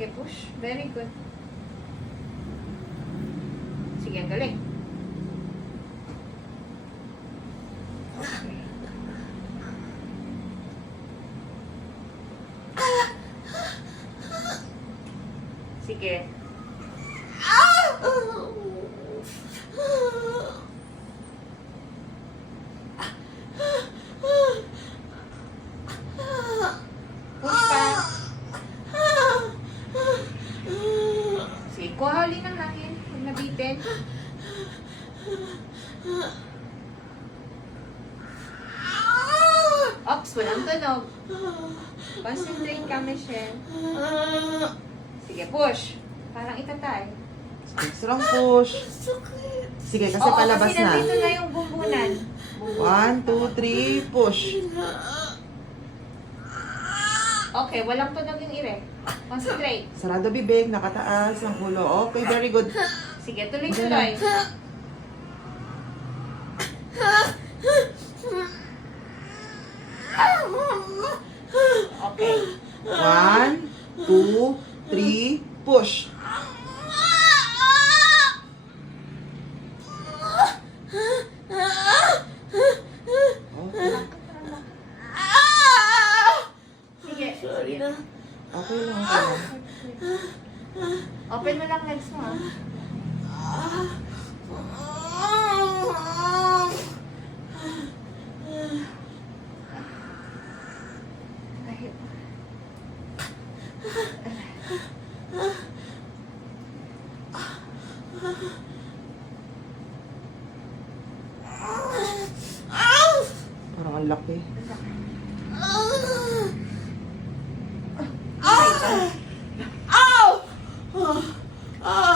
Sige, push. Very good. Sige, ang galing. Okay. Sige. Push pa. Sige, kuha ulit ng hangin. Huwag nabitin. Ops, walang tunog. Concentrate ka, Michelle. Sige, push. Parang itatay. Strong push. Sige, kasi Oo, palabas kasi na. nandito na yung bumbunan. 1, 2, 3, push. Okay, walang tunog yung ire. Concentrate. Sarado bibig, nakataas ang ulo. Okay, very good. Sige, tuloy-tuloy. Okay. 1, 2, 3, push. Okay. Sige, sige. Okay lang, okay lang. Open mo lang legs mo, ha? Kahit. Parang ang laki. Okay,